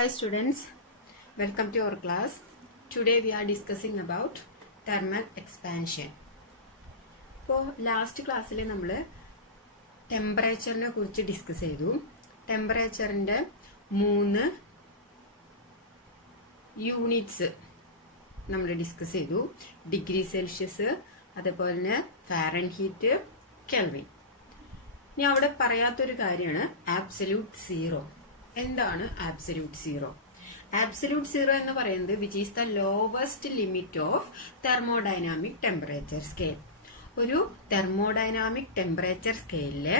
Hi students, welcome to our class. Today we are discussing about thermal expansion. ഇപ്പോൾ last ക്ലാസ്സിൽ നമ്മൾ ടെമ്പറേച്ചറിനെ കുറിച്ച് discuss ചെയ്തു. ടെമ്പറേച്ചറിന്റെ 3 യൂണിറ്റ്സ് നമ്മൾ ഡിസ്കസ് ചെയ്തു. ഡിഗ്രി സെൽഷ്യസ്, അതേപോലെ തന്നെ ഫാരൻഹീറ്റ്, കെൽവിൻ. ഇനി അവിടെ പറയാത്തൊരു കാര്യമാണ് ആബ്സല്യൂട്ട് സീറോ. എന്താണ് ആബ്സല്യൂട്ട് സീറോ? ആബ്സല്യൂട്ട് സീറോ എന്ന് പറയുന്നത് which is the lowest limit of thermodynamic temperature scale. ഒരു തെർമോഡൈനാമിക് ടെമ്പറേച്ചർ സ്കെയിലിലെ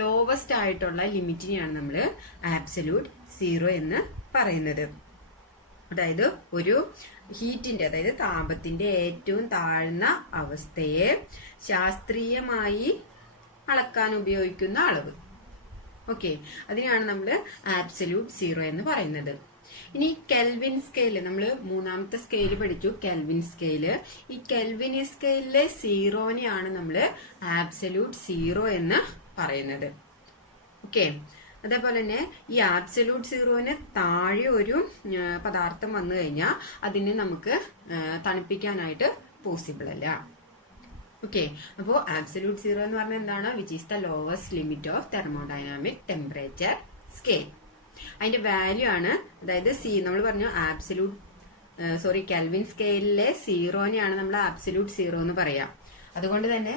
ലോവസ്റ്റ് ആയിട്ടുള്ള ലിമിറ്റിനെയാണ് നമ്മൾ ആബ്സല്യൂട്ട് സീറോ എന്ന് പറയുന്നത്. അതായത് ഒരു ഹീറ്റിന്റെ, അതായത് താപത്തിന്റെ ഏറ്റവും താഴ്ന്ന അവസ്ഥയെ ശാസ്ത്രീയമായി അളക്കാൻ ഉപയോഗിക്കുന്ന അളവ്. ഓക്കെ, അതിനാണ് നമ്മൾ ആബ്സല്യൂട്ട് സീറോ എന്ന് പറയുന്നത്. ഇനി കെൽവിൻ സ്കെയില്, നമ്മൾ മൂന്നാമത്തെ സ്കെയില് പഠിച്ചു, കെൽവിൻ സ്കെയില്. ഈ കെൽവിൻ സ്കെയിലിലെ സീറോനെയാണ് നമ്മൾ ആബ്സല്യൂട്ട് സീറോ എന്ന് പറയുന്നത്. ഓക്കെ, അതേപോലെ തന്നെ ഈ ആബ്സല്യൂട്ട് സീറോന് താഴെ ഒരു പദാർത്ഥം വന്നു കഴിഞ്ഞാൽ അതിനെ നമുക്ക് തണുപ്പിക്കാനായിട്ട് പോസിബിൾ അല്ല. ഓക്കെ, അപ്പോൾ ആബ്സല്യൂട്ട് സീറോ എന്ന് പറഞ്ഞാൽ എന്താണ്? Which is the lowest limit of thermodynamic temperature scale. അതിന്റെ വാല്യൂ ആണ്, അതായത് നമ്മൾ പറഞ്ഞു കെൽവിൻ സ്കെയിലിലെ സീറോനെയാണ് നമ്മൾ ആബ്സല്യൂട്ട് സീറോ എന്ന് പറയാം. അതുകൊണ്ട് തന്നെ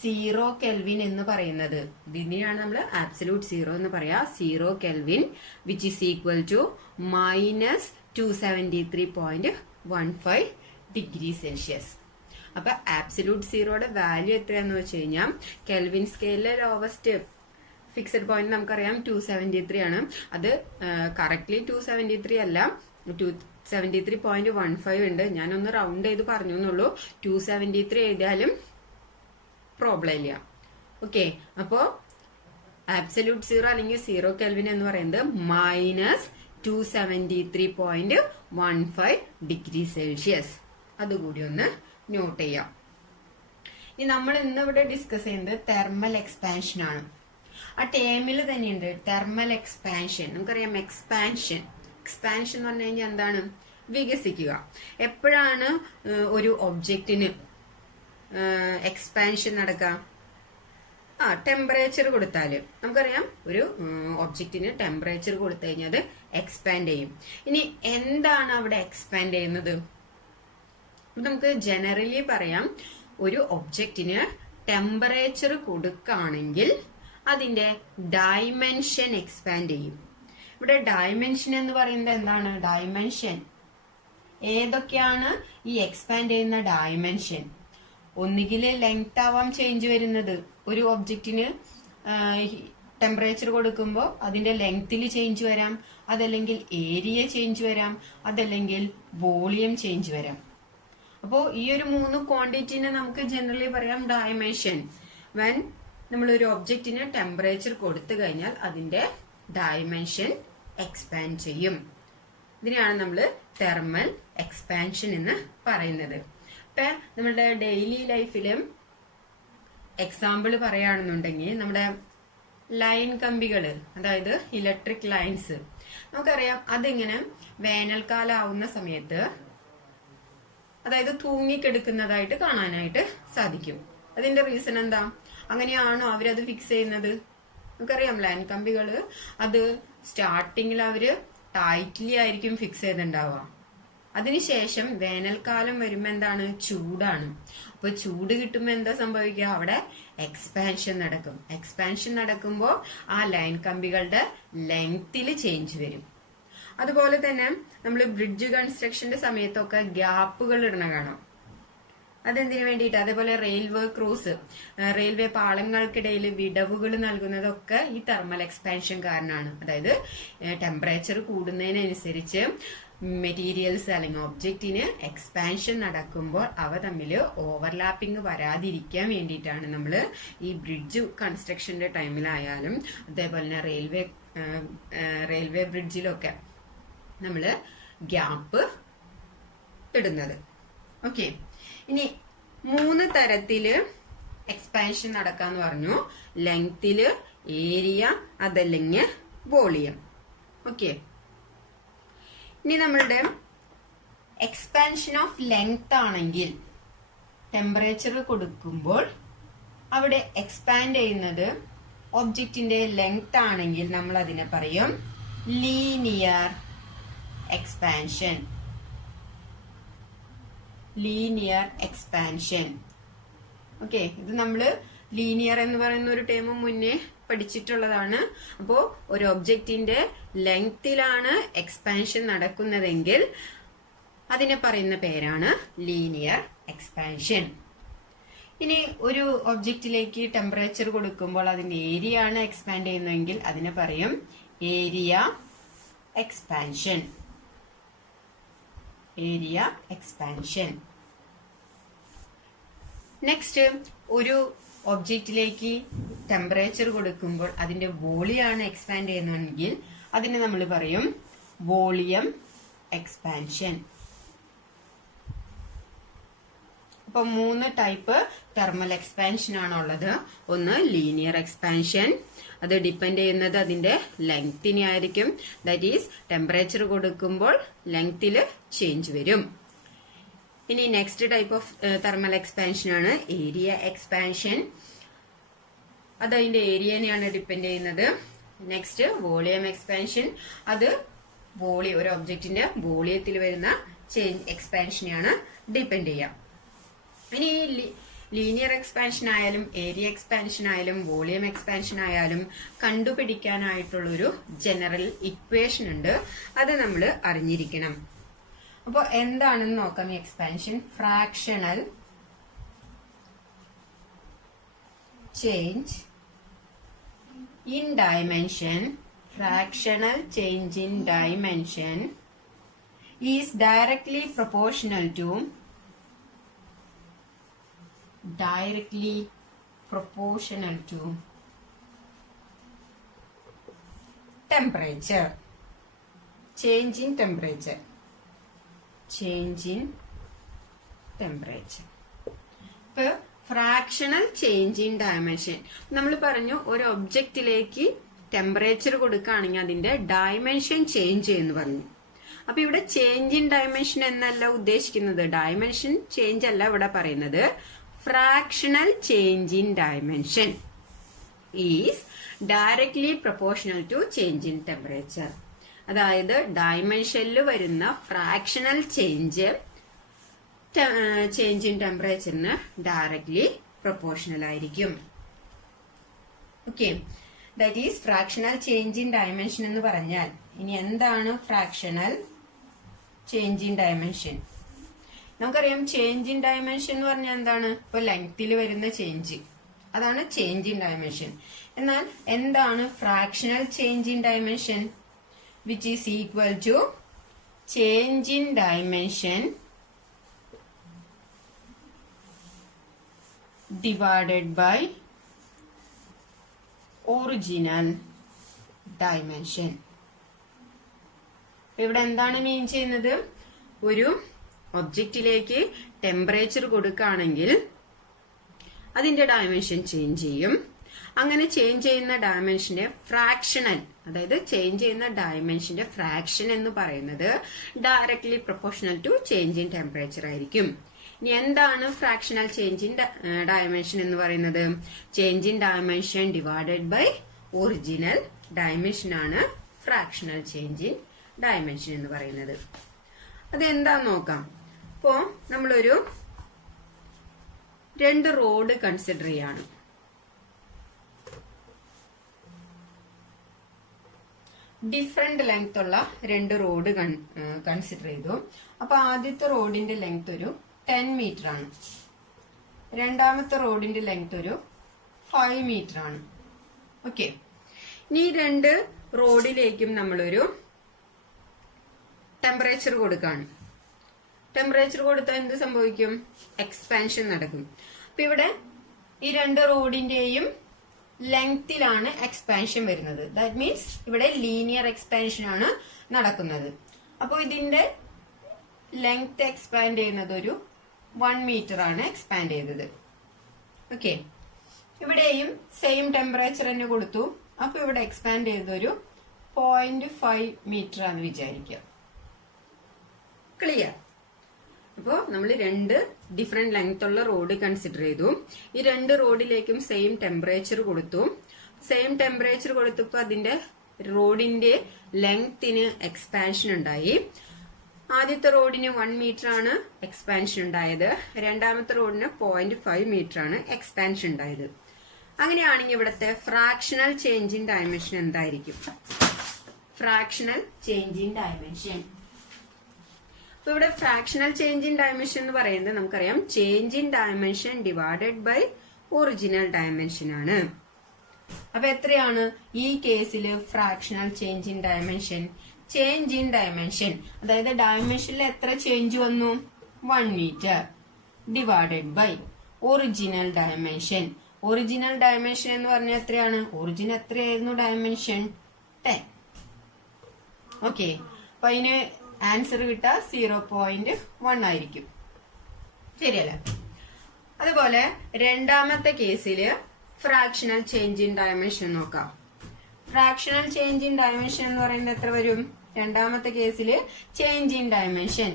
സീറോ കെൽവിൻ എന്ന് പറയുന്നത് ഇതിനെയാണ് നമ്മൾ ആബ്സല്യൂട്ട് സീറോ എന്ന് പറയാ. Zero kelvin which is equal to -273.15 degree Celsius. അപ്പൊ ആബ്സല്യൂട്ട് സീറോയുടെ വാല്യൂ എത്രയാന്ന് വെച്ച് കഴിഞ്ഞാൽ കെൽവിൻ സ്കെയിലിലെ ലോവസ്റ്റ് ഫിക്സഡ് പോയിന്റ് നമുക്കറിയാം 273 ആണ്. അത് കറക്റ്റ്ലി 273 അല്ല, 273.15 ഉണ്ട്. ഞാനൊന്ന് റൗണ്ട് ചെയ്ത് പറഞ്ഞു എന്നുള്ളൂ. 273 എഴുതിയാലും പ്രോബ്ലം ഇല്ല. ഓക്കെ, അപ്പോ ആബ്സല്യൂട്ട് സീറോ അല്ലെങ്കിൽ സീറോ കെൽവിൻ എന്ന് പറയുന്നത് -273.15 ഡിഗ്രി സെൽഷ്യസ്. അതുകൂടി ഒന്ന് നോട്ട് ചെയ്യാം. ഇനി നമ്മൾ ഇന്ന് ഇവിടെ ഡിസ്കസ് ചെയ്യുന്നത് തെർമൽ എക്സ്പാൻഷൻ ആണ്. ആ ടേമിൽ തന്നെയുണ്ട് തെർമൽ എക്സ്പാൻഷൻ. നമുക്കറിയാം എക്സ്പാൻഷൻ എന്ന് പറഞ്ഞു കഴിഞ്ഞാൽ എന്താണ്? വികസിക്കുക. എപ്പോഴാണ് ഒരു ഒബ്ജക്റ്റിന് എക്സ്പാൻഷൻ നടക്കുക? ടെമ്പറേച്ചർ കൊടുത്താല്. നമുക്കറിയാം ഒരു ഒബ്ജക്റ്റിന് ടെമ്പറേച്ചർ കൊടുത്തു കഴിഞ്ഞാൽ അത് എക്സ്പാൻഡ് ചെയ്യും. ഇനി എന്താണ് അവിടെ എക്സ്പാൻഡ് ചെയ്യുന്നത്? നമുക്ക് ജനറലി പറയാം, ഒരു ഒബ്ജക്റ്റിന് ടെമ്പറേച്ചർ കൊടുക്കുകയാണെങ്കിൽ അതിന്റെ ഡയമെൻഷൻ എക്സ്പാൻഡ് ചെയ്യും. ഇവിടെ ഡയമെൻഷൻ എന്ന് പറയുന്നത് എന്താണ്? ഡയമെൻഷൻ ഏതൊക്കെയാണ് ഈ എക്സ്പാൻഡ് ചെയ്യുന്ന ഡയമെൻഷൻ? ഒന്നുകിൽ ലെങ്ത് ആവാം ചേഞ്ച് വരുന്നത്. ഒരു ഒബ്ജക്റ്റിന് ടെമ്പറേച്ചർ കൊടുക്കുമ്പോൾ അതിന്റെ ലെങ്ത്തിൽ ചേഞ്ച് വരാം, അതല്ലെങ്കിൽ ഏരിയ ചേഞ്ച് വരാം, അതല്ലെങ്കിൽ വോളിയം ചേഞ്ച് വരാം. അപ്പോൾ ഈ ഒരു 3 ക്വാണ്ടിറ്റിനെ നമുക്ക് ജനറലി പറയാം ഡയമെൻഷൻ. വെൻ നമ്മൾ ഒരു ഒബ്ജക്റ്റിന് ടെമ്പറേച്ചർ കൊടുത്തു കഴിഞ്ഞാൽ അതിന്റെ ഡയമെൻഷൻ എക്സ്പാൻഡ് ചെയ്യും. ഇതിനെയാണ് നമ്മൾ തെർമൽ എക്സ്പാൻഷൻ എന്ന് പറയുന്നത്. ഇപ്പൊ നമ്മുടെ ഡെയിലി ലൈഫിലും എക്സാമ്പിൾ പറയുകയാണെന്നുണ്ടെങ്കിൽ നമ്മുടെ ലൈൻ കമ്പികള്, അതായത് ഇലക്ട്രിക് ലൈൻസ്, നമുക്കറിയാം അതിങ്ങനെ വേനൽക്കാലം ആവുന്ന സമയത്ത് അതായത് തൂങ്ങിക്കെടുക്കുന്നതായിട്ട് കാണാനായിട്ട് സാധിക്കും. അതിന്റെ റീസൺ എന്താ? അങ്ങനെയാണോ അവരത് ഫിക്സ് ചെയ്യുന്നത്? നമുക്കറിയാം ലൈൻ കമ്പികള് അത് സ്റ്റാർട്ടിങ്ങിൽ അവര് ടൈറ്റ്ലി ആയിരിക്കും ഫിക്സ് ചെയ്തിട്ടുണ്ടാവുക. അതിനുശേഷം വേനൽക്കാലം വരുമ്പോ എന്താണ്? ചൂടാണ്. അപ്പൊ ചൂട് കിട്ടുമ്പോ എന്താ സംഭവിക്കുക? അവിടെ എക്സ്പാൻഷൻ നടക്കും. എക്സ്പാൻഷൻ നടക്കുമ്പോൾ ആ ലൈൻ കമ്പികളുടെ ലെങ്തിൽ ചേഞ്ച് വരും. അതുപോലെ തന്നെ നമ്മൾ ബ്രിഡ്ജ് കൺസ്ട്രക്ഷന്റെ സമയത്തൊക്കെ ഗ്യാപ്പുകൾ ഇടണ കാണാം. അതെന്തിനു വേണ്ടിയിട്ട്? അതേപോലെ റെയിൽവേ പാളങ്ങൾക്കിടയിൽ വിടവുകൾ നൽകുന്നതൊക്കെ ഈ തെർമൽ എക്സ്പാൻഷൻ കാരണമാണ്. അതായത് ടെമ്പറേച്ചർ കൂടുന്നതിനനുസരിച്ച് മെറ്റീരിയൽസ് അല്ലെങ്കിൽ ഒബ്ജക്റ്റിന് എക്സ്പാൻഷൻ നടക്കുമ്പോൾ അവ തമ്മിൽ ഓവർലാപ്പിംഗ് വരാതിരിക്കാൻ വേണ്ടിയിട്ടാണ് നമ്മൾ ഈ ബ്രിഡ്ജ് കൺസ്ട്രക്ഷന്റെ ടൈമിലായാലും അതേപോലെ തന്നെ റെയിൽവേ ബ്രിഡ്ജിലൊക്കെ നമ്മള് ഗ്യാപ്പ് ഇടുന്നത്. ഓക്കെ, ഇനി 3 തരത്തില് എക്സ്പാൻഷൻ നടക്കാന്ന് പറഞ്ഞു. ലെങ്തില്, ഏരിയ, അതല്ലെങ്കിൽ വോളിയം. ഓക്കെ, ഇനി നമ്മളുടെ എക്സ്പാൻഷൻ ഓഫ് ലെങ്ത് ആണെങ്കിൽ ടെമ്പറേച്ചർ കൊടുക്കുമ്പോൾ അവിടെ എക്സ്പാൻഡ് ചെയ്യുന്നത് ഒബ്ജക്റ്റിന്റെ ലെങ്ത് ആണെങ്കിൽ നമ്മൾ അതിനെ പറയും linear expansion. Linear expansion. Okay, ഇത് നമ്മൾ ലീനിയർ എന്ന് പറയുന്ന ഒരു ടേം മുന്നേ പഠിച്ചിട്ടുള്ളതാണ്. അപ്പോ ഒരു ഒബ്ജക്റ്റിന്റെ ലെങ്തിലാണ് എക്സ്പാൻഷൻ നടക്കുന്നതെങ്കിൽ അതിനെ പറയുന്ന പേരാണ് ലീനിയർ എക്സ്പാൻഷൻ. ഇനി ഒരു ഒബ്ജക്റ്റിലേക്ക് ടെമ്പറേച്ചർ കൊടുക്കുമ്പോൾ അതിന്റെ ഏരിയ ആണ് എക്സ്പാൻഡ് ചെയ്യുന്നതെങ്കിൽ അതിനെ പറയും area expansion. Area expansion. Next, ഒരു ഒബ്ജക്റ്റിലേക്ക് ടെമ്പറേച്ചർ കൊടുക്കുമ്പോൾ അതിന്റെ വോളിയാണ് എക്സ്പാൻഡ് ചെയ്യുന്നതെങ്കിൽ അതിനെ നമ്മൾ പറയും വോളിയം എക്സ്പാൻഷൻ. അപ്പൊ 3 ടൈപ്പ് തെർമൽ എക്സ്പാൻഷൻ ആണുള്ളത്. ഒന്ന് ലീനിയർ എക്സ്പാൻഷൻ, അത് ഡിപ്പെൻഡ് ചെയ്യുന്നത് അതിന്റെ ലെങ്തിനെ ആയിരിക്കും. ദാറ്റ് ഈസ് ടെമ്പറേച്ചർ കൊടുക്കുമ്പോൾ ലെങ്തില് ചേഞ്ച് വരും. ഇനി next type of thermal expansion ആണ് ഏരിയ എക്സ്പാൻഷൻ. അത് അതിന്റെ ഏരിയനെയാണ് ഡിപ്പെൻഡ് ചെയ്യുന്നത്. നെക്സ്റ്റ് വോളിയം എക്സ്പാൻഷൻ, അത് ഒരു ഒബ്ജക്റ്റിന്റെ വോളിയത്തിൽ വരുന്ന ചേഞ്ച് എക്സ്പാൻഷനെയാണ് ഡിപ്പെൻഡ് ചെയ്യുക. ഇനി ലീനിയർ എക്സ്പാൻഷൻ ആയാലും ഏരിയ എക്സ്പാൻഷൻ ആയാലും വോളിയം എക്സ്പാൻഷൻ ആയാലും കണ്ടുപിടിക്കാനായിട്ടുള്ളൊരു ജനറൽ ഇക്വേഷൻ ഉണ്ട്, അത് നമ്മൾ അറിഞ്ഞിരിക്കണം. അപ്പോൾ എന്താണെന്ന് നോക്കാം. ഈ expansion fractional change in dimension. Fractional change in dimension is directly proportional to temperature. Change in temperature. Change in temperature. ഇപ്പൊ ഫ്രാക്ഷണൽ ചേഞ്ച് ഇൻ ഡയമെൻഷൻ നമ്മൾ പറഞ്ഞു, ഒരു ഒബ്ജക്റ്റിലേക്ക് ടെമ്പറേച്ചർ കൊടുക്കുകയാണെങ്കിൽ അതിന്റെ ഡയമെൻഷൻ ചേഞ്ച് എന്ന് പറഞ്ഞു. അപ്പൊ ഇവിടെ ചേഞ്ച് ഇൻ ഡയമെൻഷൻ എന്നല്ല ഉദ്ദേശിക്കുന്നത്, ഡയമെൻഷൻ ചേഞ്ച് അല്ല ഇവിടെ പറയുന്നത്. Fractional change in dimension is directly proportional to change in temperature. അതായത് ഡയമെൻഷനിൽ വരുന്ന ഫ്രാക്ഷണൽ ചേഞ്ച് ഇൻ ടെമ്പറേച്ചറിന് ഡയറക്ട്ലി പ്രൊപ്പോർഷണൽ ആയിരിക്കും. Okay, that is fractional change in dimension എന്ന് പറഞ്ഞാൽ. ഇനി എന്താണ് ഫ്രാക്ഷണൽ ചേഞ്ച് ഇൻ ഡയമെൻഷൻ? നമുക്കറിയാം ചേഞ്ച് ഇൻ ഡയമെൻഷൻ എന്ന് പറഞ്ഞാൽ എന്താണ്? ഇപ്പൊ ലെങ്ത്തിൽ വരുന്ന ചേഞ്ച്, അതാണ് ചേഞ്ച് ഇൻ ഡയമെൻഷൻ. എന്നാൽ എന്താണ് fractional change in dimension? Which is equal to change in dimension divided by original dimension. ഇവിടെ എന്താണ് മീൻ ചെയ്യുന്നത്? ഒരു ഒബ്ജക്റ്റിലേക്ക് ടെമ്പറേച്ചർ കൊടുക്കുകയാണെങ്കിൽ അതിന്റെ ഡയമെൻഷൻ ചേഞ്ച് ചെയ്യും. അങ്ങനെ ചേഞ്ച് ചെയ്യുന്ന ഡയമെൻഷന്റെ ഫ്രാക്ഷണൽ, അതായത് ചേഞ്ച് ചെയ്യുന്ന ഡയമെൻഷന്റെ ഫ്രാക്ഷൻ എന്ന് പറയുന്നത് directly proportional to change in temperature ആയിരിക്കും. ഇനി എന്താണ് ഫ്രാക്ഷണൽ ചേഞ്ച് ഇൻ ഡയമെൻഷൻ എന്ന് പറയുന്നത്? Change in dimension divided by original dimension ആണ് ഫ്രാക്ഷണൽ ചേഞ്ച് ഇൻ ഡയമെൻഷൻ എന്ന് പറയുന്നത്. അത് എന്താന്ന് നോക്കാം. ഇപ്പോ നമ്മളൊരു 2 റോഡ് കൺസിഡർ ചെയ്യാണ്. ഡിഫറെന്റ് ലെങ്ത് ഉള്ള 2 റോഡ് കൺസിഡർ ചെയ്തു. അപ്പൊ ആദ്യത്തെ റോഡിന്റെ ലെങ്ത് ഒരു 10 മീറ്റർ ആണ്. രണ്ടാമത്തെ റോഡിന്റെ ലെങ്ത് ഒരു 5 മീറ്റർ ആണ്. ഓക്കെ, ഇനി 2 റോഡിലേക്കും നമ്മളൊരു ടെമ്പറേച്ചർ കൊടുക്കാണ്. ടെമ്പറേച്ചർ കൊടുത്താൽ എന്ത് സംഭവിക്കും? എക്സ്പാൻഷൻ നടക്കും. അപ്പൊ ഇവിടെ ഈ 2 റോഡിന്റെയും ലെങ്തിലാണ് എക്സ്പാൻഷൻ വരുന്നത്. ദാറ്റ് മീൻസ് ഇവിടെ ലീനിയർ എക്സ്പാൻഷൻ ആണ് നടക്കുന്നത്. അപ്പോൾ ഇതിന്റെ ലെങ്ത് എക്സ്പാൻഡ് ചെയ്യുന്നത് ഒരു 1 മീറ്റർ ആണ് എക്സ്പാൻഡ് ചെയ്തത്. ഓക്കെ, ഇവിടെയും സെയിം ടെമ്പറേച്ചർ തന്നെ കൊടുത്തു. അപ്പൊ ഇവിടെ എക്സ്പാൻഡ് ചെയ്തൊരു 0.5 മീറ്റർ ആണെന്ന് വിചാരിക്കുക. ക്ലിയർ? അപ്പോൾ നമ്മൾ രണ്ട് ഡിഫറെന്റ് ലെങ്ത് ഉള്ള റോഡ് കൺസിഡർ ചെയ്തു. ഈ രണ്ട് റോഡിലേക്കും സെയിം ടെമ്പറേച്ചർ കൊടുത്തു. സെയിം ടെമ്പറേച്ചർ കൊടുത്തപ്പോൾ അതിന്റെ റോഡിന്റെ ലെങ്ത്തിന് എക്സ്പാൻഷൻ ഉണ്ടായി. ആദ്യത്തെ റോഡിന് 1 മീറ്റർ ആണ് എക്സ്പാൻഷൻ ഉണ്ടായത്. രണ്ടാമത്തെ റോഡിന് 0.5 മീറ്റർ ആണ് എക്സ്പാൻഷൻ ഉണ്ടായത്. അങ്ങനെയാണെങ്കിൽ ഇവിടുത്തെ ഫ്രാക്ഷണൽ ചേഞ്ച് ഇൻ ഡയമെൻഷൻ എന്തായിരിക്കും? Fractional change in dimension. അപ്പൊ ഇവിടെ ഫ്രാക്ഷണൽ ചേഞ്ച് ഇൻ ഡയമെൻഷൻ എന്ന് പറയുന്നത് നമുക്കറിയാം change in dimension divided by original dimension ആണ്. അപ്പൊ എത്രയാണ് ഈ കേസിൽ fractional change in dimension? Change in dimension അതായത് ഡയമെൻഷനിൽ എത്ര ചേഞ്ച് വന്നു? 1 metre divided by original dimension. Original dimension എന്ന് പറഞ്ഞാൽ എത്രയാണ്? ഒറിജിനൽ എത്രയായിരുന്നു ഡയമെൻഷൻ? 10. ഓക്കെ, അപ്പൊ അതിന് ആൻസർ കിട്ടുക 0.1 ആയിരിക്കും. ശരിയല്ലേ? അതുപോലെ രണ്ടാമത്തെ കേസിൽ ഫ്രാക്ഷണൽ ചേഞ്ച് ഇൻ ഡയമെൻഷൻ നോക്കാം. ഫ്രാക്ഷണൽ ചേഞ്ച് ഇൻ ഡയമെൻഷൻ എന്ന് പറയുന്നത് എത്ര വരും? രണ്ടാമത്തെ കേസിൽ ചേഞ്ച് ഇൻ ഡയമെൻഷൻ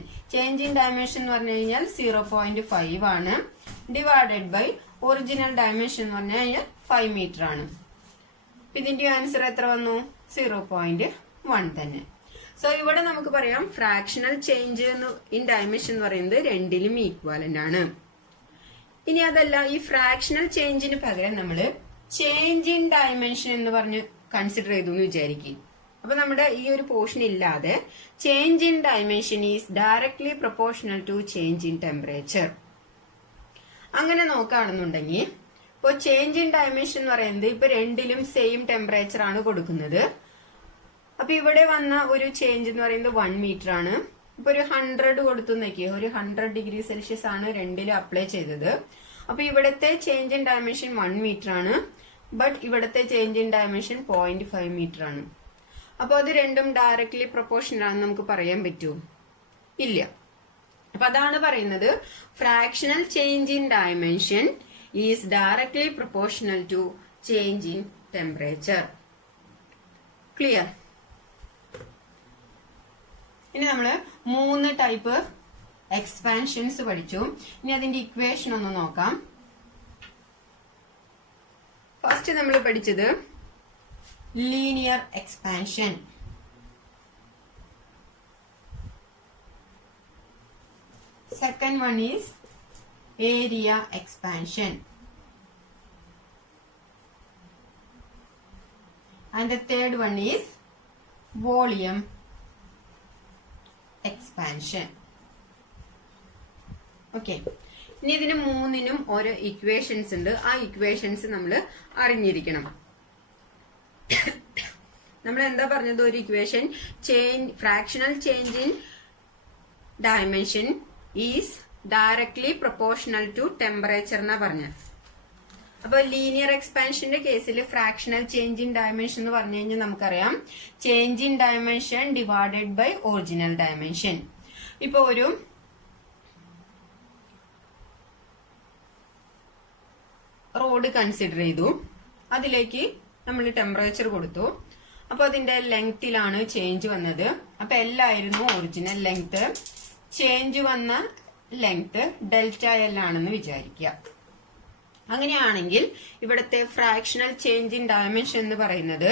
എന്ന് പറഞ്ഞു കഴിഞ്ഞാൽ 0.5 ആണ് ഡിവൈഡഡ് ബൈ ഒറിജിനൽ ഡയമെൻഷൻ എന്ന് പറഞ്ഞു കഴിഞ്ഞാൽ 5 മീറ്റർ ആണ്. ഇതിന്റെ ആൻസർ എത്ര വന്നു? 0.1 തന്നെ. സോ ഇവിടെ നമുക്ക് പറയാം ഫ്രാക്ഷണൽ ചേഞ്ച് ഇൻ ഡയമെൻഷൻ എന്ന് പറയുന്നത് രണ്ടിലും ഈക്വലന്റ് ആണ്. ഇനി അതല്ല, ഈ ഫ്രാക്ഷണൽ ചേഞ്ചിന് പകരം നമ്മൾ ചേഞ്ച് ഇൻ ഡയമെൻഷൻ എന്ന് പറഞ്ഞ് കൺസിഡർ ചെയ്തു എന്ന് വിചാരിക്കും. അപ്പൊ നമ്മുടെ ഈ ഒരു പോർഷൻ ഇല്ലാതെ change in dimension is directly proportional to change in temperature. അങ്ങനെ നോക്കുകയാണെന്നുണ്ടെങ്കിൽ ഇപ്പൊ ചേഞ്ച് ഇൻ ഡയമെൻഷൻ എന്ന് പറയുന്നത് ഇപ്പൊ രണ്ടിലും സെയിം ടെമ്പറേച്ചർ ആണ് കൊടുക്കുന്നത്. അപ്പൊ ഇവിടെ വന്ന ഒരു ചേഞ്ച് എന്ന് പറയുന്നത് 1 മീറ്റർ ആണ്. ഇപ്പൊ ഒരു 100 കൊടുത്തു നോക്കിയോ, ഒരു 100 ഡിഗ്രി സെൽഷ്യസ് ആണ് രണ്ടിലും അപ്ലൈ ചെയ്തത്. അപ്പൊ ഇവിടത്തെ ചേഞ്ച് ഇൻ ഡയമെൻഷൻ 1 മീറ്റർ ആണ്. ബട്ട് ഇവിടത്തെ ചേഞ്ച് ഇൻ ഡയമെൻഷൻ 0.5 മീറ്റർ ആണ്. അപ്പൊ അത് രണ്ടും ഡയറക്ട്ലി പ്രൊപ്പോർഷണൽ ആണെന്ന് നമുക്ക് പറയാൻ പറ്റുമോ? ഇല്ല. അപ്പൊ അതാണ് പറയുന്നത് fractional change in dimension is directly proportional to change in temperature. Clear? ഇനി നമ്മള് 3 ടൈപ്പ് എക്സ്പാൻഷൻസ് പഠിച്ചു. ഇനി അതിന്റെ ഇക്വേഷൻ ഒന്ന് നോക്കാം. ഫസ്റ്റ് നമ്മൾ പഠിച്ചത് linear expansion. Second one is area expansion. And the third one is volume expansion. Okay, ഇനി ഇതിന് മൂന്നിനും ഓരോ ഇക്വേഷൻസ് ഉണ്ട്. ആ ഇക്വേഷൻസ് നമ്മൾ അറിഞ്ഞിരിക്കണം. നമ്മൾ എന്താ പറഞ്ഞത്? ഒരു equation fractional change in dimension is directly proportional to temperature എന്നാ പറഞ്ഞത്. അപ്പൊ ലീനിയർ എക്സ്പാൻഷന്റെ കേസിൽ ഫ്രാക്ഷണൽ ചേഞ്ച് ഇൻ ഡയമെൻഷൻ എന്ന് പറഞ്ഞു കഴിഞ്ഞാൽ നമുക്കറിയാം change in dimension divided by original dimension. ഇപ്പൊ ഒരു റോഡ് കൺസിഡർ ചെയ്തു, അതിലേക്ക് നമ്മൾ ടെമ്പറേച്ചർ കൊടുത്തു. അപ്പൊ അതിന്റെ ലെങ്തിലാണ് ചേഞ്ച് വന്നത്. അപ്പൊ എല്ലായിരുന്നു ഒറിജിനൽ ലെങ്ത്. ചേഞ്ച് വന്ന ലെങ്ത് ΔL ആണെന്ന് വിചാരിക്കുക. അങ്ങനെയാണെങ്കിൽ ഇവിടുത്തെ ഫ്രാക്ഷണൽ ചേഞ്ച് ഇൻ ഡയമെൻഷൻ എന്ന് പറയുന്നത്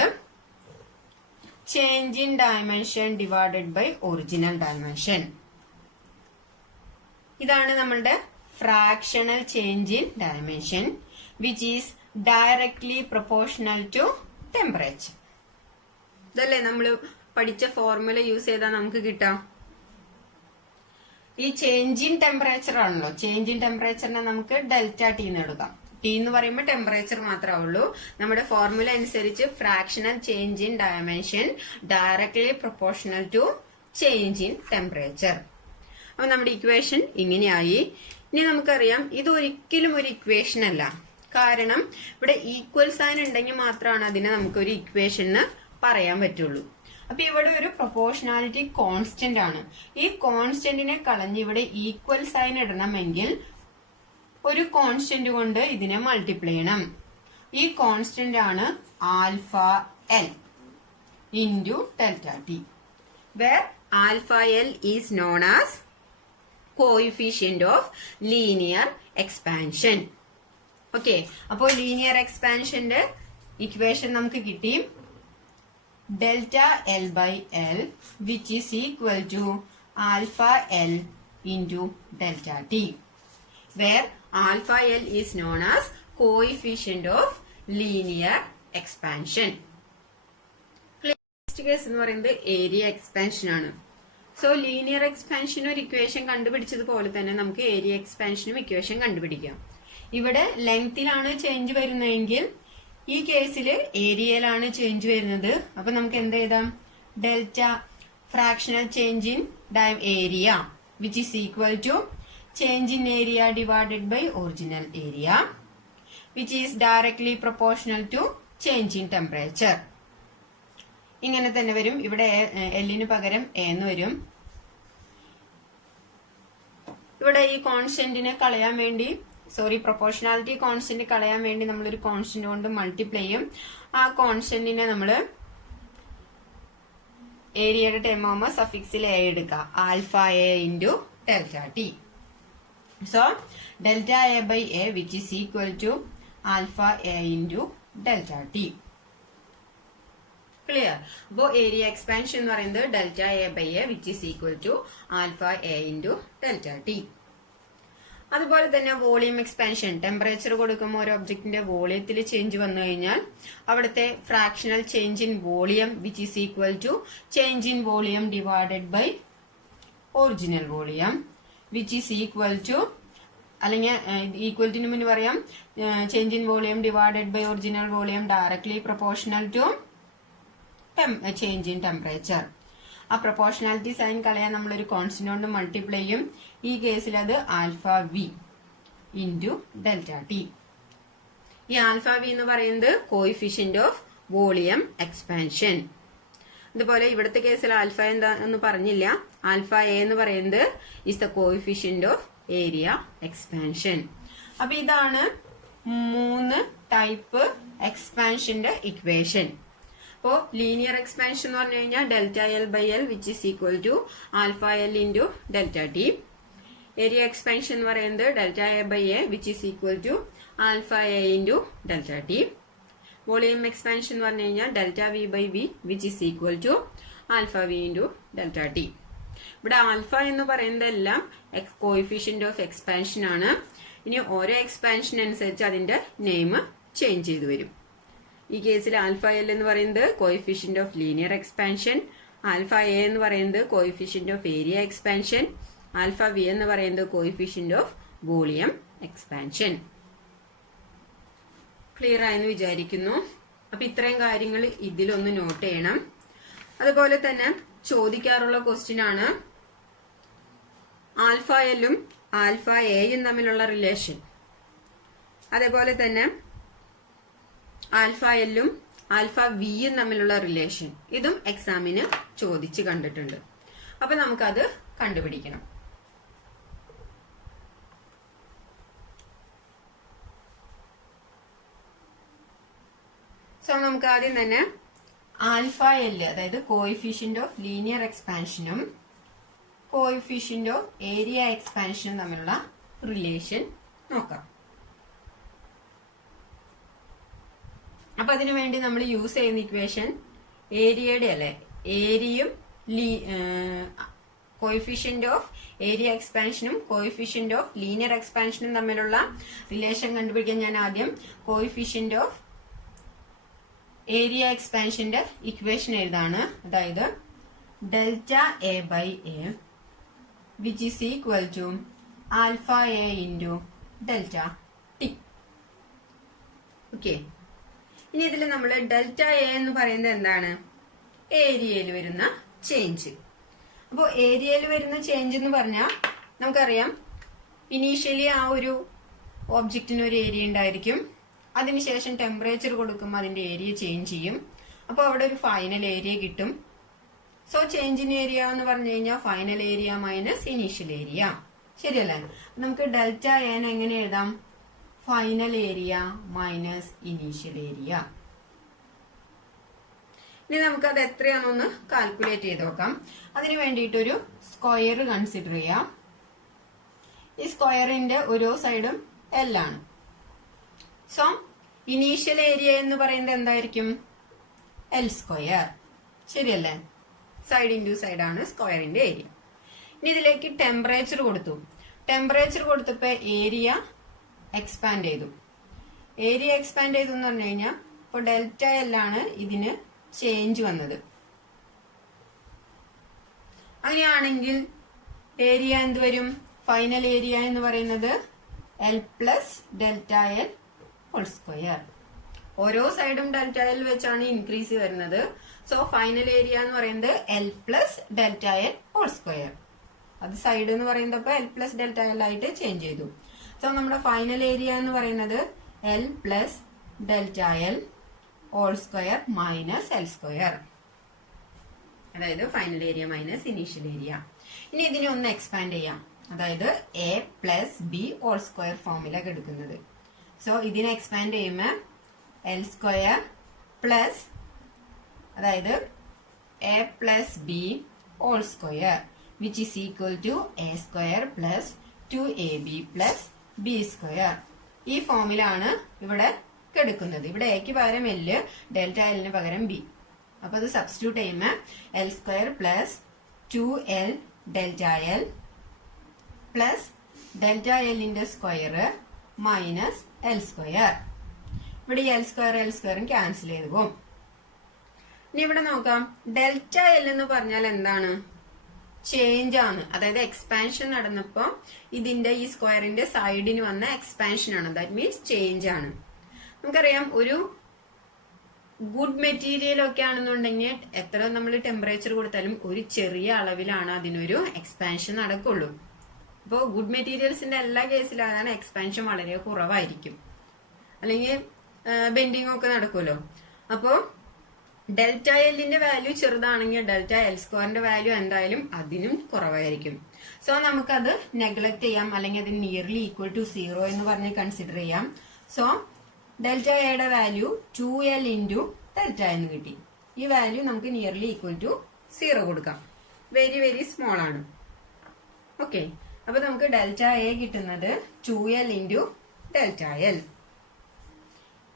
change in dimension divided by original dimension. ഇതാണ് നമ്മളുടെ fractional change in dimension which is directly proportional to temperature. ഇതല്ലേ നമ്മൾ പഠിച്ച ഫോർമുല യൂസ് ചെയ്താൽ നമുക്ക് കിട്ടാം. ഈ ചേഞ്ച് ഇൻ ടെമ്പറേച്ചർ ആണല്ലോ, ചേഞ്ച് ഇൻ ടെമ്പറേച്ചറിനെ നമുക്ക് ΔT എന്ന് എടുക്കാം. ടി എന്ന് പറയുമ്പോൾ ടെമ്പറേച്ചർ മാത്രമേ ഉള്ളൂ. നമ്മുടെ ഫോർമുല അനുസരിച്ച് fractional change in dimension directly proportional to change in temperature. അപ്പൊ നമ്മുടെ ഇക്വേഷൻ ഇങ്ങനെയായി. ഇനി നമുക്കറിയാം ഇതൊരിക്കലും ഒരു ഇക്വേഷൻ അല്ല. കാരണം ഇവിടെ ഈക്വൽ സൈൻ ഉണ്ടെങ്കിൽ മാത്രമാണ് അതിനെ നമുക്കൊരു ഇക്വേഷൻ എന്ന് പറയാൻ പറ്റുള്ളൂ. അപ്പൊ ഇവിടെ ഒരു പ്രൊപ്പോർഷണാലിറ്റി കോൺസ്റ്റന്റ് ആണ്. ഈ കോൺസ്റ്റന്റിനെ കളഞ്ഞ് ഇവിടെ ഈക്വൽ സൈൻ ഇടണമെങ്കിൽ ഒരു കോൺസ്റ്റന്റ് കൊണ്ട് ഇതിനെ മൾട്ടിപ്ലൈ ചെയ്യണം. ഈ കോൺസ്റ്റന്റ് ആണ് alpha L. into delta t, where alpha L is known as coefficient of linear expansion. Okay, അപ്പോൾ linear expansionന്റെ equation നമുക്ക് കിട്ടി delta L by L which is equal to alpha L into delta t, where alpha L is known as coefficient of linear expansion. Next case എന്ന് പറയുന്നത് area expansion ആണ്. So linear expansion ഒരു equation കണ്ടുപിടിച്ചതുപോലെ തന്നെ നമുക്ക് area എക്സ്പാൻഷനും equation കണ്ടുപിടിക്കാം. ഇവിടെ ലെങ്തിലാണ് change വരുന്നതെങ്കിൽ ഈ കേസിൽ ഏരിയയിലാണ് ചേഞ്ച് വരുന്നത്. അപ്പൊ നമുക്ക് എന്ത് എഴുതാം? Delta fractional change in area which is equal to change in area divided by original area which is directly proportional to change in temperature. ഇങ്ങനെ തന്നെ വരും. ഇവിടെ എല്ലിന് പകരം എ എന്ന് വരും. ഇവിടെ ഈ കോൺസ്റ്റന്റിനെ കളയാൻ വേണ്ടി പ്രൊപ്പോർഷണാലിറ്റി കോൺസ്റ്റന്റ് കളയാൻ വേണ്ടി നമ്മളൊരു കോൺസ്റ്റന്റ് കൊണ്ട് മൾട്ടിപ്ലൈ ചെയ്യും. ആ കോൺസ്റ്റന്റിനെ നമ്മൾ ഏരിയയുടെ ടേം ആകുമ്പോൾ സഫിക്സിൽ എ എടുക്കുക. Alpha A into delta T. So delta A by A which is equal to alpha A into delta T. Clear? അപ്പോൾ ഏരിയ എക്സ്പാൻഷൻ എന്ന് പറയുന്നത് delta A by A which is equal to alpha A into delta T. അതുപോലെ തന്നെ volume expansion, temperature കൊടുക്കുമ്പോൾ ഒരു ഒബ്ജക്റ്റിന്റെ വോളിയത്തിൽ change വന്നു കഴിഞ്ഞാൽ അവിടുത്തെ fractional change in volume which is equal to change in volume divided by original volume which is equal to, അല്ലെങ്കിൽ ഈക്വൽ ടിന് മുന്നേ പറയാം change in volume divided by original volume directly proportional to change in temperature. ആ proportionality sign കളയാൻ നമ്മളൊരു constant കൊണ്ട് multiply ചെയ്യും. ഈ കേസിൽ അത് alpha V into delta T. ഈ ആൽഫ വി എന്ന് പറയുന്നത് കോയിഫിഷ്യന്റ് ഓഫ് വോളിയം എക്സ്പാൻഷൻ. അതുപോലെ ഇവിടുത്തെ കേസിൽ ആൽഫ എന്താ എന്ന് പറഞ്ഞില്ല. ആൽഫ എ എന്ന് പറയുന്നത് is the coefficient of area expansion. അപ്പൊ ഇതാണ് 3 ടൈപ്പ് എക്സ്പാൻഷന്റെ ഇക്വേഷൻ. അപ്പോൾ ലീനിയർ എക്സ്പാൻഷൻ എന്ന് പറഞ്ഞു കഴിഞ്ഞാൽ delta L by L which is equal to alpha L into delta T. Area expansion എന്ന് പറയുന്നത് delta A by A which is equal to alpha A into delta T. Volume expansion എന്ന് പറഞ്ഞു കഴിഞ്ഞാൽ delta V by V which is equal to alpha V into delta T. ഇവിടെ alpha എന്ന് പറയുന്നതെല്ലാം coefficient of expansion ആണ്. ഇനി ഓരോ expansion അനുസരിച്ച് അതിന്റെ നെയിം ചേഞ്ച് ചെയ്തു വരും. ഈ കേസിൽ ആൽഫ എൽ എന്ന് പറയുന്നത് coefficient of linear expansion, alpha A എന്ന് പറയുന്നത് coefficient of area expansion, alpha V എന്ന് പറയുന്നത് coefficient of volume expansion. Clear ആയെന്ന് വിചാരിക്കുന്നു. അപ്പൊ ഇത്രയും കാര്യങ്ങൾ ഇതിലൊന്ന് നോട്ട് ചെയ്യണം. അതുപോലെ തന്നെ ചോദിക്കാറുള്ള ക്വസ്റ്റ്യൻ ആണ് ആൽഫ എല്ലും ആൽഫ എയും തമ്മിലുള്ള റിലേഷൻ. അതേപോലെ തന്നെ ആൽഫ എല്ലും ആൽഫ വിയും തമ്മിലുള്ള റിലേഷൻ. ഇതും എക്സാമിന് ചോദിച്ച് കണ്ടിട്ടുണ്ട്. അപ്പൊ നമുക്കത് കണ്ടുപിടിക്കണം. സോ നമുക്ക് ആദ്യം തന്നെ ആൽഫ എൽ, അതായത് കോയിഫിഷ്യന്റ് ഓഫ് ലീനിയർ എക്സ്പാൻഷനും കോയിഫിഷ്യന്റ് ഓഫ് ഏരിയ എക്സ്പാൻഷനും തമ്മിലുള്ള റിലേഷൻ നോക്കാം. അപ്പൊ അതിനു വേണ്ടി നമ്മൾ യൂസ് ചെയ്യുന്ന ഇക്വേഷൻ ഏരിയയുടെ അല്ലെ, ഏരിയയും കോയിഫിഷ്യന്റ് ഓഫ് ഏരിയ എക്സ്പാൻഷനും കോയിഫിഷ്യന്റ് ഓഫ് ലീനിയർ എക്സ്പാൻഷനും തമ്മിലുള്ള റിലേഷൻ കണ്ടുപിടിക്കാൻ ഞാൻ ആദ്യം കോയിഫിഷ്യന്റ് ഓഫ് ഏരിയ എക്സ്പാൻഷന്റെ ഇക്വേഷൻ എഴുതാണ്. അതായത് delta A by A which is equal to alpha A into delta T. Okay, ഇനി ഇതിൽ നമ്മൾ ഡെൽറ്റ എ എന്ന് പറയുന്നത് എന്താണ്? ഏരിയയിൽ വരുന്ന ചേഞ്ച്. അപ്പോൾ ഏരിയയിൽ വരുന്ന ചേഞ്ച് എന്ന് പറഞ്ഞാൽ നമുക്കറിയാം ഇനീഷ്യലി ആ ഒരു ഓബ്ജക്റ്റിന് ഒരു ഏരിയ ഉണ്ടായിരിക്കും. അതിനുശേഷം ടെമ്പറേച്ചർ കൊടുക്കുമ്പോൾ അതിന്റെ ഏരിയ ചേഞ്ച് ചെയ്യും. അപ്പോൾ അവിടെ ഒരു ഫൈനൽ ഏരിയ കിട്ടും. സോ ചേഞ്ച് ഇൻ ഏരിയ എന്ന് പറഞ്ഞു കഴിഞ്ഞാൽ final area minus initial area. ശരിയല്ലേ? നമുക്ക് ഡെൽറ്റ എൻ എങ്ങനെ എഴുതാം? Final area minus initial area. ഇനി നമുക്ക് അത് എത്രയാണെന്നൊന്ന് കാൽക്കുലേറ്റ് ചെയ്ത് നോക്കാം. അതിന് വേണ്ടിയിട്ടൊരു സ്ക്വയർ കൺസിഡർ ചെയ്യാം. ഈ സ്ക്വയറിന്റെ ഓരോ സൈഡും L ആണ്. സോ ഇനീഷ്യൽ ഏരിയ എന്ന് പറയുന്നത് എന്തായിരിക്കും? L square. ശരിയല്ലേ? സൈഡ് ഇൻറ്റു സൈഡ് ആണ് സ്ക്വയറിന്റെ ഏരിയ. ഇനി ഇതിലേക്ക് ടെമ്പറേച്ചർ കൊടുത്തു. ടെമ്പറേച്ചർ കൊടുത്തപ്പോ ഏരിയ എക്സ്പാൻഡ് ചെയ്തു. ഏരിയ എക്സ്പാൻഡ് ചെയ്തു എന്ന് പറഞ്ഞു കഴിഞ്ഞാൽ ഇപ്പൊ ΔL ആണ് ഇതിന് ചേഞ്ച് വന്നത്. അങ്ങനെയാണെങ്കിൽ ഏരിയ എന്ത് വരും? ഫൈനൽ ഏരിയ എന്ന് പറയുന്നത് L plus ΔL whole square. ഓരോ സൈഡും ΔL വെച്ചാണ് ഇൻക്രീസ് വരുന്നത്. സോ ഫൈനൽ ഏരിയ എന്ന് പറയുന്നത് L plus ΔL whole square. അത് സൈഡ് എന്ന് പറയുന്നപ്പോ L പ്ലസ് ΔL ആയിട്ട് ചേഞ്ച് ചെയ്തു. സോ നമ്മുടെ ഫൈനൽ ഏരിയ എന്ന് പറയുന്നത് L plus ΔL whole square minus L square. അതായത് final area minus initial area. ഇനി ഇതിനെ ഒന്ന് എക്സ്പാൻഡ് ചെയ്യാം. അതായത് A plus B whole square ഫോമിലാണ് എടുക്കുന്നത്. സോ ഇതിനെ എക്സ്പാൻഡ് ചെയ്യുമ്പോൾ L സ്ക്വയർ പ്ലസ് അതായത് A plus B whole square which is equal to A square plus 2AB plus B square. ഈ ഫോമിലാണ് ഇവിടെ എടുക്കുന്നത്. ഇവിടെ എക്ക് പകരം L, ΔLന് പകരം B. അപ്പൊ അത് സബ്സ്റ്റിറ്റ്യൂട്ട് ചെയ്യുമ്പോൾ L square plus 2L ΔL plus ΔLന്റെ സ്ക്വയർ മൈനസ് L സ്ക്വയർ. ഇവിടെ L സ്ക്വയറും ക്യാൻസൽ ചെയ്തു പോകും. ഇനി ഇവിടെ നോക്കാം. ΔL എന്ന് പറഞ്ഞാൽ എന്താണ്? ചേഞ്ച് ആണ്. അതായത് എക്സ്പാൻഷൻ നടന്നപ്പോ ഇതിന്റെ ഈ സ്ക്വയറിന്റെ സൈഡിന് വന്ന എക്സ്പാൻഷൻ ആണ്. ദാറ്റ് മീൻസ് ചേഞ്ച് ആണ്. നമുക്കറിയാം ഒരു ഗുഡ് മെറ്റീരിയൽ ഒക്കെ ആണെന്നുണ്ടെങ്കിൽ എത്ര നമ്മൾ ടെമ്പറേച്ചർ കൊടുത്താലും ഒരു ചെറിയ അളവിലാണ് അതിനൊരു എക്സ്പാൻഷൻ നടക്കുള്ളൂ. അപ്പോൾ ഗുഡ് മെറ്റീരിയൽസിന്റെ എല്ലാ കേസിലും അതാണ് എക്സ്പാൻഷൻ വളരെ കുറവായിരിക്കും. അല്ലെങ്കിൽ ബെൻഡിങ് ഒക്കെ നടക്കുമല്ലോ. അപ്പോൾ ΔLന്റെ വാല്യൂ ചെറുതാണെങ്കിൽ ΔL സ്ക്വയറിന്റെ വാല്യൂ എന്തായാലും അതിനും കുറവായിരിക്കും. സോ നമുക്കത് നെഗ്ലക്ട് ചെയ്യാം, അല്ലെങ്കിൽ അതിന് നിയർലി ഈക്വൽ ടു 0 എന്ന് പറഞ്ഞ് കൺസിഡർ ചെയ്യാം. സോ ΔAയുടെ വാല്യൂ 2L ഇൻറ്റു Δ എന്ന് കിട്ടി. ഈ വാല്യൂ നമുക്ക് നിയർലി ഈക്വൽ ടു 0 കൊടുക്കാം. വെരി വെരി സ്മോൾ ആണ്. ഓക്കെ, അപ്പൊ നമുക്ക് ΔA കിട്ടുന്നത് 2L ഇൻറ്റു ΔL.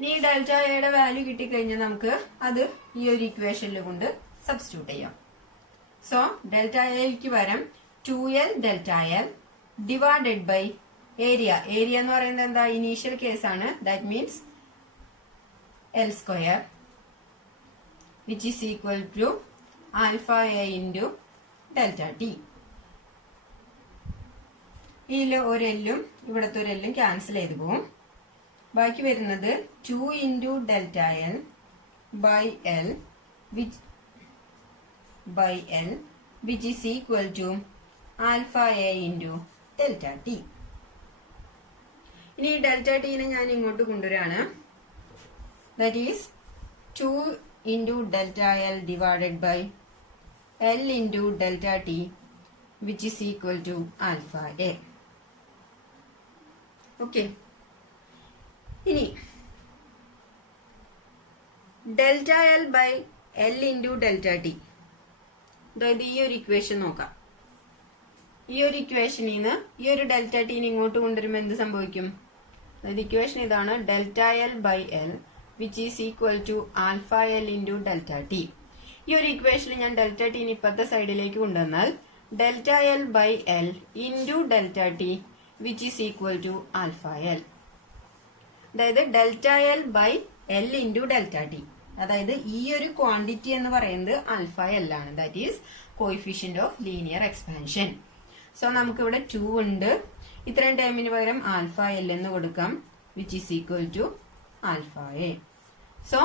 ഇനി ΔAയുടെ വാല്യൂ കിട്ടിക്കഴിഞ്ഞാൽ നമുക്ക് അത് ഈ ഒരു ഇക്വേഷനിൽ കൊണ്ട് സബ്സ്റ്റിറ്റ്യൂട്ട് ചെയ്യാം. സോ ΔAക്ക് പകരം 2L ΔL divided by area. Area എന്ന് പറയുന്നത് എന്താ? ഇനീഷ്യൽ കേസാണ്. That means L square which is equal to alpha A into ΔT. ഇതിൽ ഒരു എല്ലും ഇവിടത്തെ ഒരു എല്ലും ക്യാൻസൽ ചെയ്ത് പോകും. ബാക്കി വരുന്നത് 2 into ΔL by L which is equal to alpha A into ΔT. ഇനി ΔTനെ ഞാൻ ഇങ്ങോട്ട് കൊണ്ടുവരാണ്. That is 2 into ΔL divided by L into ΔT which is equal to alpha A. Okay, ഇനി ΔL by L into ΔT, അതായത് ഈ ഒരു equation നോക്കാം. ഈ ഒരു ഇക്വേഷനിൽ നിന്ന് ഈ ഒരു ΔTനെ ഇങ്ങോട്ട് കൊണ്ടുവരുമ്പോൾ എന്ത് സംഭവിക്കും? അതായത് ഇക്വേഷൻ ഇതാണ്. ΔL by L which is equal to alpha L into ΔT. ഈ ഒരു ഇക്വേഷനിൽ ഞാൻ ΔTനെ ഇപ്പത്തെ സൈഡിലേക്ക് കൊണ്ടുവന്നാൽ ΔL by L into ΔT which is equal to alpha L. അതായത് ΔL by L into ΔT. അതായത് ഈ ഒരു ക്വാണ്ടിറ്റി എന്ന് പറയുന്നത് ആൽഫ L ആണ്. That is coefficient of linear expansion. So നമുക്ക് ഇവിടെ 2 ഉണ്ട്. ഇത്രയും ടൈമിന് പകരം ആൽഫ L എന്ന് കൊടുക്കാം which is equal to alpha A. So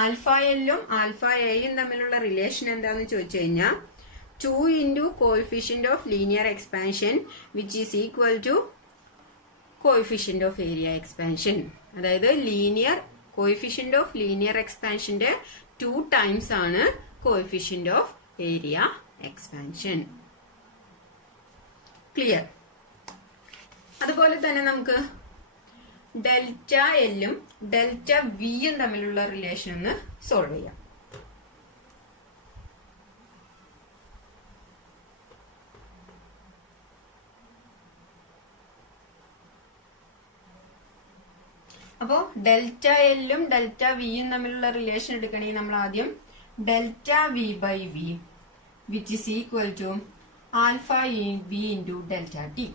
alpha Lഉം ആൽഫ Aയും തമ്മിലുള്ള റിലേഷൻ എന്താന്ന് ചോദിച്ചു കഴിഞ്ഞാൽ 2 into coefficient of linear expansion which is equal to coefficient of area expansion. അതായത് ലീനിയർ കോയിഫിഷ്യന്റ് ഓഫ് ലീനിയർ എക്സ്പാൻഷന്റെ 2 ടൈംസ് ആണ് coefficient of area expansion. Clear? അതുപോലെ തന്നെ നമുക്ക് ΔLഉം ΔVയും തമ്മിലുള്ള റിലേഷൻ ഒന്ന് സോൾവ് ചെയ്യാം. അപ്പോ ഡെൽറ്റ എല്ലും ഡെൽറ്റ വിയും തമ്മിലുള്ള റിലേഷൻ എടുക്കണമെങ്കിൽ നമ്മൾ ആദ്യം delta V by V which is equal to alpha V into delta T.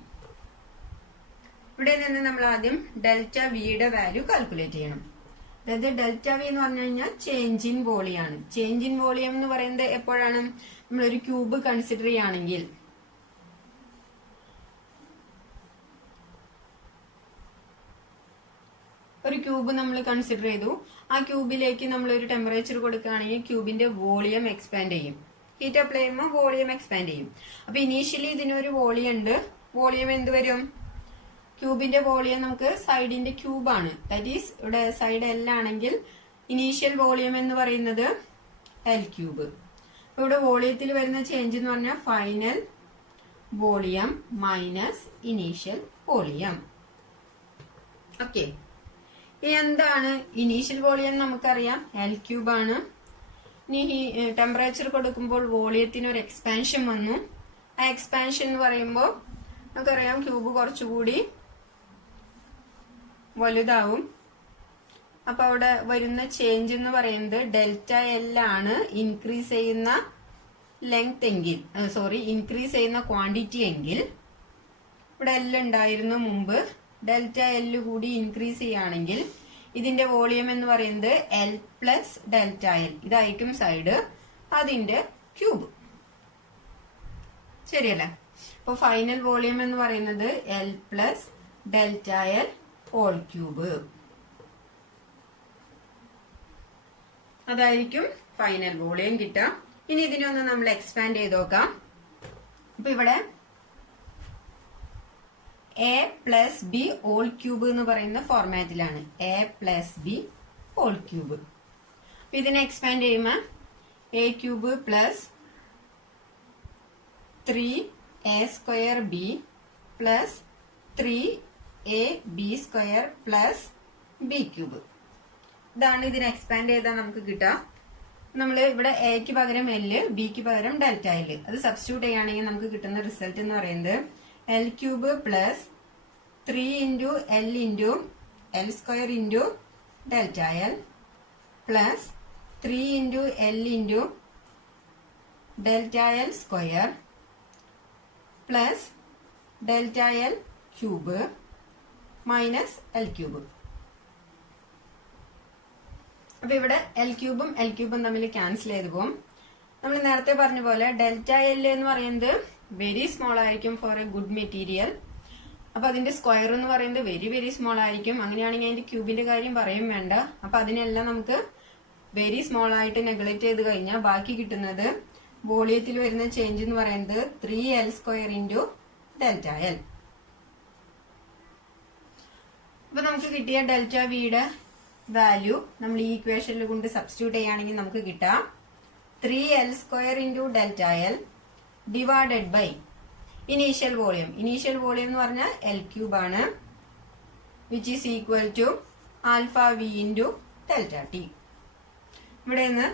ഇവിടെ നിന്ന് നമ്മൾ ആദ്യം ഡെൽറ്റ വിയുടെ വാല്യൂ കാൽക്കുലേറ്റ് ചെയ്യണം. അതായത് ഡെൽറ്റ വി എന്ന് പറഞ്ഞു കഴിഞ്ഞാൽ ചേഞ്ച് ഇൻ വോളിയാണ്. ചേഞ്ച് ഇൻ വോളിയം എന്ന് പറയുന്നത് എപ്പോഴാണ് നമ്മളൊരു ക്യൂബ് കൺസിഡർ ചെയ്യുകയാണെങ്കിൽ ഒരു ക്യൂബ് നമ്മൾ കൺസിഡർ ചെയ്തു. ആ ക്യൂബിലേക്ക് നമ്മൾ ഒരു ടെമ്പറേച്ചർ കൊടുക്കുകയാണെങ്കിൽ ക്യൂബിന്റെ വോളിയം എക്സ്പാൻഡ് ചെയ്യും. ഹീറ്റ് അപ്ലൈ ചെയ്യുമ്പോൾ വോളിയം എക്സ്പാൻഡ് ചെയ്യും. അപ്പൊ ഇനീഷ്യലി ഇതിനൊരു വോളിയം ഉണ്ട്. വോളിയം എന്ത് വരും? ക്യൂബിന്റെ വോളിയം നമുക്ക് സൈഡിന്റെ ക്യൂബാണ്. ദാറ്റ് ഈസ് ഇവിടെ സൈഡ് എൽ ആണെങ്കിൽ ഇനീഷ്യൽ വോളിയം എന്ന് പറയുന്നത് എൽ ക്യൂബ്. അപ്പൊ ഇവിടെ വോളിയത്തിൽ വരുന്ന ചേഞ്ച് എന്ന് പറഞ്ഞാൽ final volume minus initial volume. Okay, എന്താണ് ഇനീഷ്യൽ വോളിയം? നമുക്കറിയാം എൽ ക്യൂബ് ആണ്. ഇനി ടെമ്പറേച്ചർ കൊടുക്കുമ്പോൾ വോളിയത്തിന് ഒരു എക്സ്പാൻഷൻ വന്നു. ആ എക്സ്പാൻഷൻ എന്ന് പറയുമ്പോൾ നമുക്കറിയാം ക്യൂബ് കുറച്ചുകൂടി വലുതാവും. അപ്പൊ അവിടെ വരുന്ന ചേഞ്ച് എന്ന് പറയുന്നത് ഡെൽറ്റ എൽ ആണ് ഇൻക്രീസ് ചെയ്യുന്ന ലെങ്ത് എങ്കിൽ, ഇൻക്രീസ് ചെയ്യുന്ന ക്വാണ്ടിറ്റി എങ്കിൽ, ഇവിടെ എൽ ഉണ്ടായിരുന്നു മുമ്പ്, ഡെൽറ്റ എൽ കൂടി ഇൻക്രീസ് ചെയ്യുകയാണെങ്കിൽ ഇതിന്റെ വോളിയം എന്ന് പറയുന്നത് എൽ പ്ലസ് ഡെൽറ്റ എൽ, ഇതായിരിക്കും സൈഡ്, അതിന്റെ ക്യൂബ്. ശരിയല്ലേ? അപ്പൊ ഫൈനൽ വോളിയം എന്ന് പറയുന്നത് L plus delta L whole cube, അതായിരിക്കും ഫൈനൽ വോളിയം കിട്ടുക. ഇനി ഇതിനൊന്ന് നമ്മൾ എക്സ്പാൻഡ് ചെയ്ത് നോക്കാം. അപ്പൊ ഇവിടെ A plus B whole cube എന്ന് പറയുന്ന ഫോർമാറ്റിലാണ്. A plus B whole cube. ഇതിനെ എക്സ്പാൻഡ് ചെയ്യുമ്പോൾ A cube plus 3a square B plus 3ab square plus B cube. ഇതാണ് ഇതിനെ എക്സ്പാൻഡ് ചെയ്താൽ നമുക്ക് കിട്ടുക. നമ്മൾ ഇവിടെ എക്ക് പകരം എല്, ബിക്ക് പകരം ഡെൽറ്റ എല്, അത് സബ്സ്റ്റിറ്റ്യൂട്ട് ചെയ്യുകയാണെങ്കിൽ നമുക്ക് കിട്ടുന്ന റിസൾട്ട് എന്ന് പറയുന്നത് L cube plus 3 into L into L square into delta L plus 3 into L into delta L square plus delta L cube minus L cube. അപ്പൊ ഇവിടെ എൽ ക്യൂബും തമ്മിൽ ക്യാൻസൽ ചെയ്ത് പോകും. നമ്മൾ നേരത്തെ പറഞ്ഞ പോലെ ഡെൽറ്റ എൽ എന്ന് പറയുന്നത് വെരി സ്മോൾ ആയിരിക്കും ഫോർ എ ഗുഡ് മെറ്റീരിയൽ. അപ്പൊ അതിന്റെ സ്ക്വയർ എന്ന് പറയുന്നത് വെരി വെരി സ്മോൾ ആയിരിക്കും. അങ്ങനെയാണെങ്കിൽ അതിന്റെ ക്യൂബിന്റെ കാര്യം പറയും വേണ്ട. അപ്പൊ അതിനെല്ലാം നമുക്ക് വെരി സ്മോൾ ആയിട്ട് നെഗ്ലക്ട് ചെയ്ത് കഴിഞ്ഞാൽ ബാക്കി കിട്ടുന്നത് വോളിയത്തിൽ വരുന്ന ചേഞ്ച് എന്ന് പറയുന്നത് 3l square into delta L. അപ്പൊ നമുക്ക് കിട്ടിയ ഡെൽറ്റ വിയുടെ വാല്യൂ നമ്മൾ ഈ ഇക്വേഷനിൽ കൊണ്ട് സബ്സ്റ്റിറ്റ്യൂട്ട് ചെയ്യുകയാണെങ്കിൽ നമുക്ക് കിട്ടാം 3l square into delta L divided by initial volume. Initial volume എന്ന് പറഞ്ഞാൽ എൽ ക്യൂബ് ആണ്, which is equal to alpha V into delta T. ഇവിടെ നിന്ന്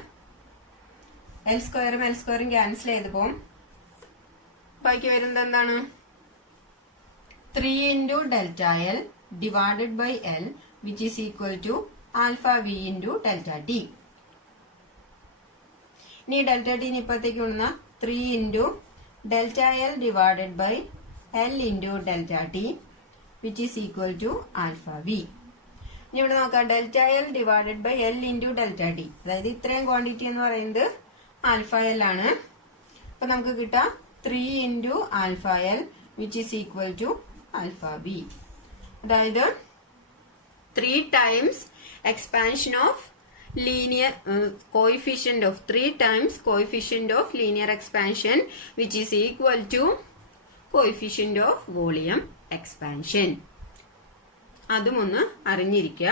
എൽ സ്ക്വയറും ക്യാൻസൽ ചെയ്ത് പോകും. ബാക്കി വരുന്നത് എന്താണ്? 3 into delta L divided by L which is equal to alpha V into delta T. ഇനി ഡെൽറ്റ ടി ഇപ്പത്തേക്ക് കൊണ്ടുവന്ന 3 into delta L divided by L into delta T which is equal to alpha V. ഇനി ഇവിടെ നോക്കാം, delta L divided by L into delta T, അതായത് ഇത്രയും quantity എന്ന് പറയുന്നത് ആൽഫ എൽ ആണ്. അപ്പൊ നമുക്ക് കിട്ടാം 3 into alpha L which is equal to alpha B. അതായത് 3 times expansion of linear coefficient of 3 times coefficient of linear expansion which is equal to coefficient of volume expansion. അതും ഒന്ന് അറിഞ്ഞിരിക്കുക.